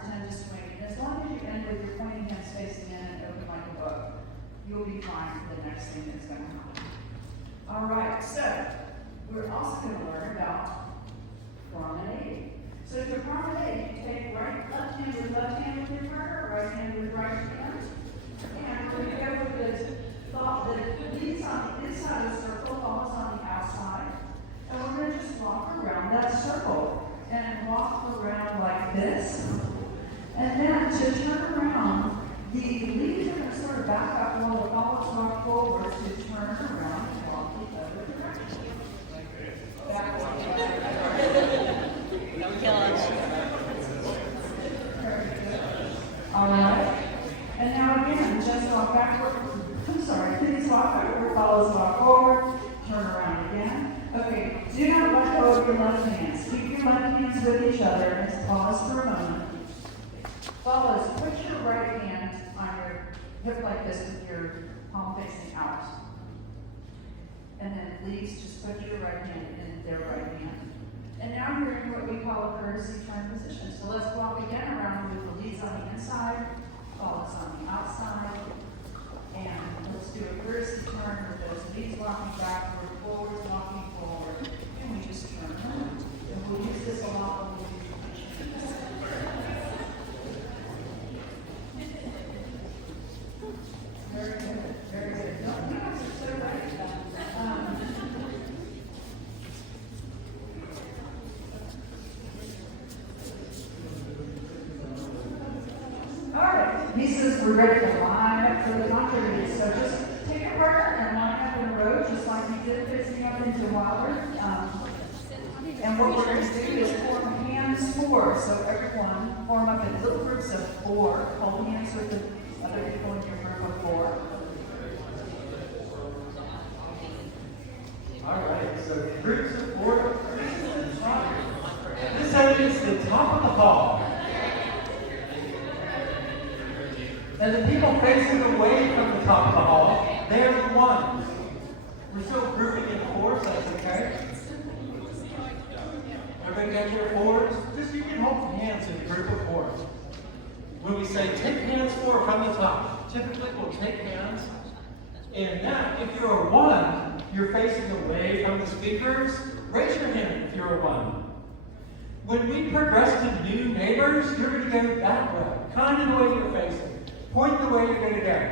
pretend to swing. And as long as you end with your pointing hands facing in and open like a book, you'll be fine for the next thing that's going to happen. All right, so we're also going to learn about promenade. So to promenade, you take left hand with your partner, right hand with right hand. And we're going to go with the thought that leads on the inside of the circle, falls on the outside. And we're going to just walk around that circle and walk around like this. And then to turn around, the leads are going to sort of back up while the follows walk forward to turn around and walk the other direction. Don't kill us. All right. And now again, just walk backward. I'm sorry, please walk backward, follows walk forward, turn around again. Okay, do not let go of your left hands. Keep your left hands with each other and pause for a moment. Follows, put your right hand on your hip like this with your palm facing out. And then leaves, just put your right hand in their right hand. And now you're in what we call a courtesy turn position. So let's walk again around with the leads on the inside, follows on the outside. And let's do a courtesy turn with those leads walking backward, forwards walking forward. And we just turn around. And we'll use this a lot when we do traditions. Very good, very good. No, you guys are so right. All right, he says we're ready to line up for the Contra. So just take a partner and line up in a row, just like we did facing up into Wilder. And what we're going to do is form hands four. So everyone form up in little groups of four. Hold hands with the other people in your group of four. All right, so groups of four. This area is the top of the hall. And the people facing away from the top of the hall, they're the ones. We're still grouping in fours, that's okay. Everybody got your fours? Just you can hold hands in a group of fours. When we say take hands four from the top, typically we'll take hands. And now, if you're a one, you're facing away from the speakers, raise your hand if you're a one. When we progress to new neighbors, you're going to go that way, kind of the way you're facing. Point the way you're going to go.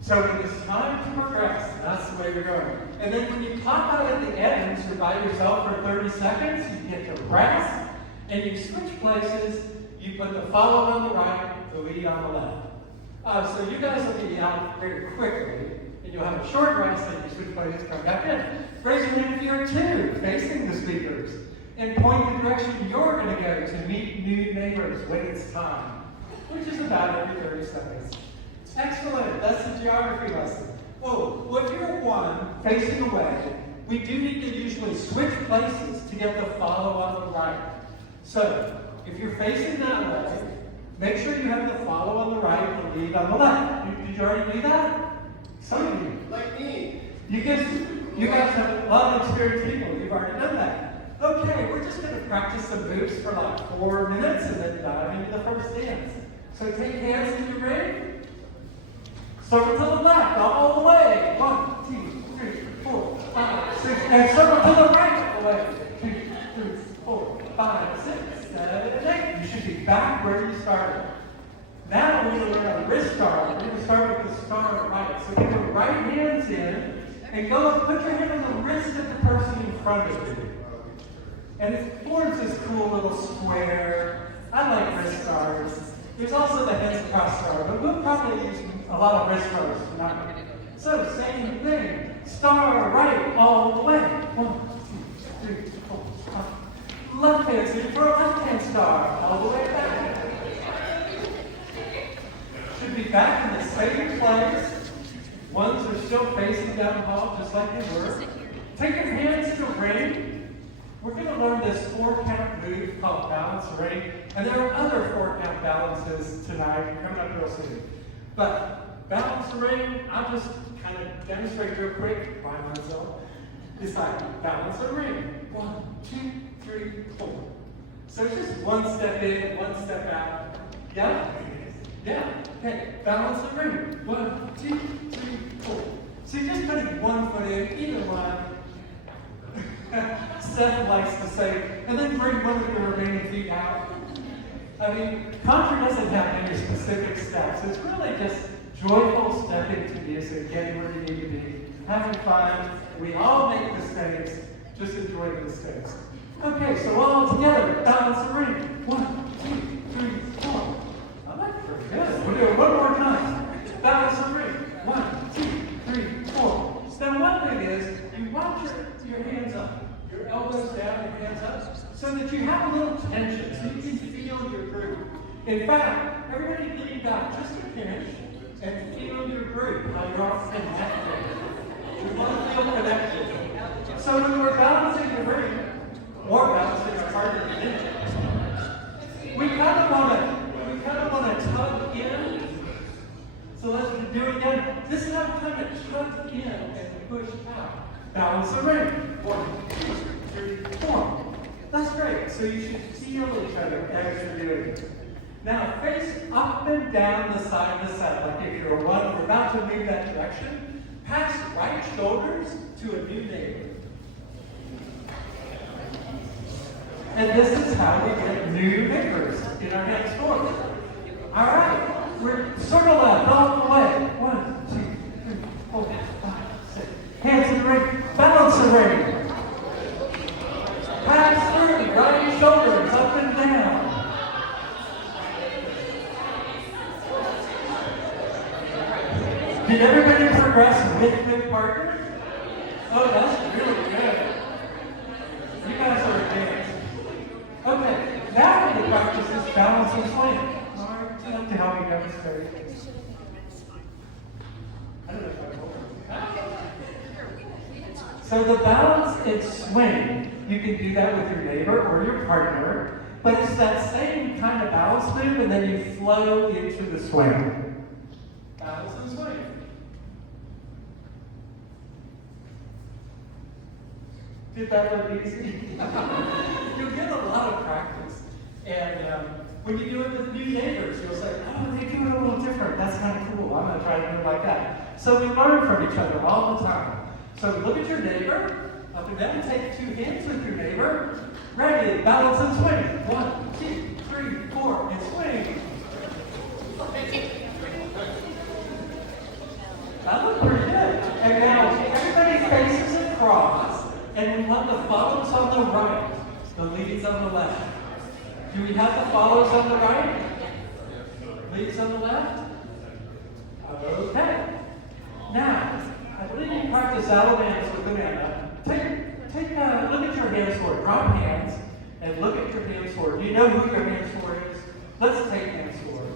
So when it's time to progress, that's the way we're going. And then when you pop out at the ends, you're by yourself for 30 seconds, you get to rest, and you switch places, you put the follow on the right, the lead on the left. So you guys will be out very quickly, and you'll have a short rest, and you switch places, come back in. Raise your hand if you're two, facing the speakers, and point the direction you're going to go to meet new neighbors when it's time. Which is about every 30 seconds. Excellent, that's the geography lesson. Oh, well, if you're one facing away, we do need to usually switch places to get the follow on the right. So, if you're facing that way, make sure you have the follow on the right and the lead on the left. Did you already do that? Some of you. Like me. You guys have a lot of experienced people. You've already done that. Okay, we're just going to practice some moves for like 4 minutes and then dive into the first dance. So take hands in your ring. Circle to the left, all the way. 1, 2, 3, 4, 5, 6. And circle to the right, all the way. 2, 3, 4, 5, 6, 7, and 8. You should be back where you started. Now we're going to learn a wrist guard. We're going to start with the star right. So get your right hands in and go put your hand on the wrist of the person in front of you. And it forms this cool little square. I like wrist guards. There's also the hands across star, but we'll probably use a lot of wrist guards tonight. So, same thing. Star right all the way. 1, 2, 3, 4, 5. Left hand, so for a left hand star all the way back. Should be back in the same place. Ones are still facing down the hall just like they were. Take your hands to ring. We're going to learn this 4-count move called balance ring, and there are other 4-count balances tonight coming up real soon. But balance ring, I'll just kind of demonstrate real quick by myself. It's like balance a ring. 1, 2, 3, 4. So it's just one step in, one step out. Yeah? Yeah. Okay, balance the ring. 1, 2, 3, 4. So you're just putting one foot in, either one. Steph likes to say, and then bring one of your remaining feet out. I mean, Contra doesn't have any specific steps. It's really just joyful stepping to music, getting where you need to be, having fun. We all make mistakes. Just enjoy the mistakes. Okay, so all together, balance the ring. 1, 2, 3, 4. I like it pretty good. We'll do it one more time. Balance the ring. 1, 2, 3, 4. Now, one thing is, you want your hands up, your elbows down, your hands up, so that you have a little tension, so you can feel your groove. In fact, everybody lean back just a pinch and feel your groove, how you're all connected. You want to feel connected. So when we're balancing the ring, or balancing our partner in it, we kind of want to tug in. So let's do it again. This is how we kind of tug in and push out. Balance the ring. 1, 2, 3, 4. That's great. So you should feel each other as you're doing it. Now face up and down the side of the set. Like if you're we're about to move that direction, pass right shoulders to a new neighbor. And this is how we get new neighbors in our next door. All right, we're circle left all the way. 1, 2, 3, 4, 5, 6. Hands in the ring, balance the ring. Pass through, right shoulders up and down. Did everybody progress with good partners? Oh, that's really good. You guys are advanced. Okay, now we're going to practice this balance and swing. All right, to help you demonstrate. I don't know if I told you. So the balance and swing, you can do that with your neighbor or your partner, but it's that same kind of balance move, and then you flow into the swing. Balance and swing. Did that look easy? You'll get a lot of practice. And when you do it with new neighbors, you'll say, oh, they do it a little different. That's kind of cool. I'm going to try to do it like that. So we learn from each other all the time. So look at your neighbor, up and down, take 2 hands with your neighbor. Ready, balance and swing. 1, 2, 3, 4, and swing. That looked pretty good. And now everybody faces across. And we want the follows on the right, the leads on the left. Do we have the follows on the right? Leads on the left? Okay. Now, I believe you practice Alabama's with Amanda. Look at your hands forward. Drop hands and look at your hands forward. Do you know who your hands forward is? Let's take hands forward.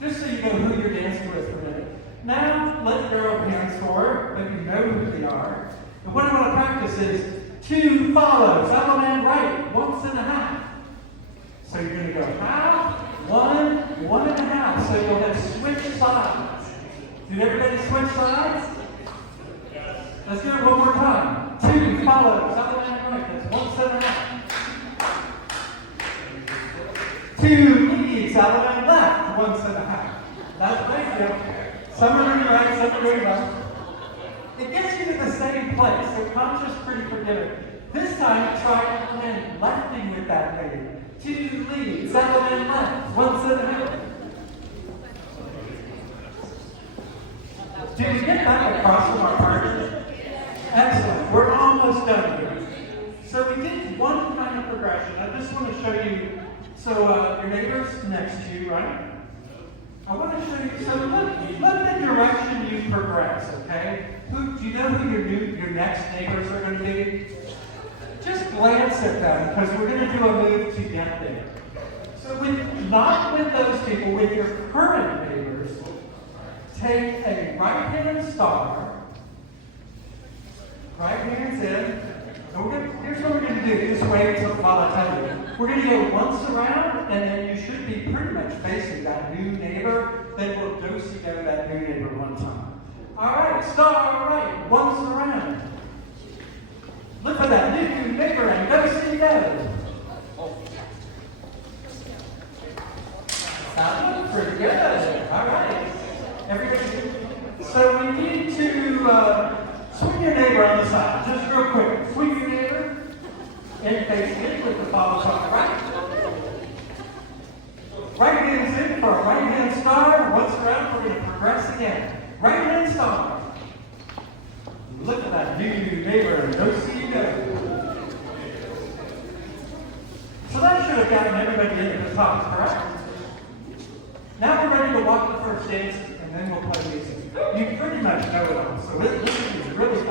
Just so you know who you're dancing with for a minute. Now, let go of hands forward, but you know who they are. And what I want to practice is 2 follows. Alabama right, 1.5. So you're going to go half, 1, 1.5. So you'll have switch sides. Did everybody switch sides? Let's do it one more time. 2 follows. Alabama right, that's 1.5. 2 leads. Alabama left, 1.5. That's great, Joe. Some are doing right, some are doing left. It gets you to the same place, so Contra's pretty forgiving. This time, try and lefting with that lead. 2 leads, 7 left, 1.5. Did you get that across from our partner? Excellent. We're almost done here. So we did one kind of progression. I just want to show you. So your neighbor's next to you, right? I want to show you. So look the direction you progress. Okay. Do you know who your next neighbors are going to be? Just glance at them because we're going to do a move to get there. So not with those people, with your current neighbors, take a right hand star. Right hand's in. Here's what we're going to do. Just wait until while I tell you. We're going to go once around, and then you should be pretty much facing that new neighbor. Then we'll do-si-do that new neighbor one time. All right, star right, once around. Look for that new neighbor and do-si-do. with the follow star, right? Right hand's in for a right hand star. Once around, we're going to progress again. Right hand star. Look at that new neighbor and go see you go. So that should have gotten everybody into the top, correct? Now we're ready to walk the first dance, and then we'll play music. You pretty much know it all, so this is really